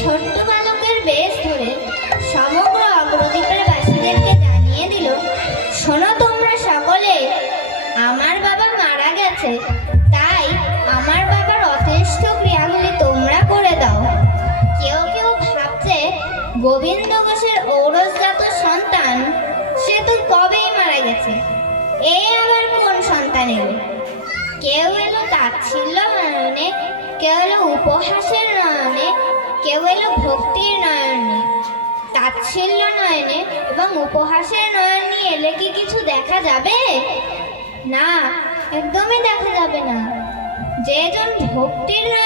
ছোট্ট বালকের বেশ ধরে সমগ্র অগ্রদ্বীপের বাসীদেরকে জানিয়ে দিল, শোনো তোমরা সকলে, আমার বাবা মারা গেছে, তাই আমার বাবার অতিষ্ঠ ক্রিয়াগুলি তোমরা করে দাও। কেউ কেউ ভাবছে গোবিন্দ ঘোষের ঔরসজাত সন্তান সে তো কবেই মারা গেছে, এ আবার কোন সন্তান এলো? কেউ এলো তাচ্ছিল্য নয়নে, কেউ এলো উপহাসের নয়নে, কেউ এলো ভক্তির নয়নে। তাচ্ছিল্য নয়নে এবং উপহাসের নয়ন নিয়ে এলে কি কিছু দেখা যাবে? না, একদমই দেখা যাবে না। যেজন ভক্তির নয়নে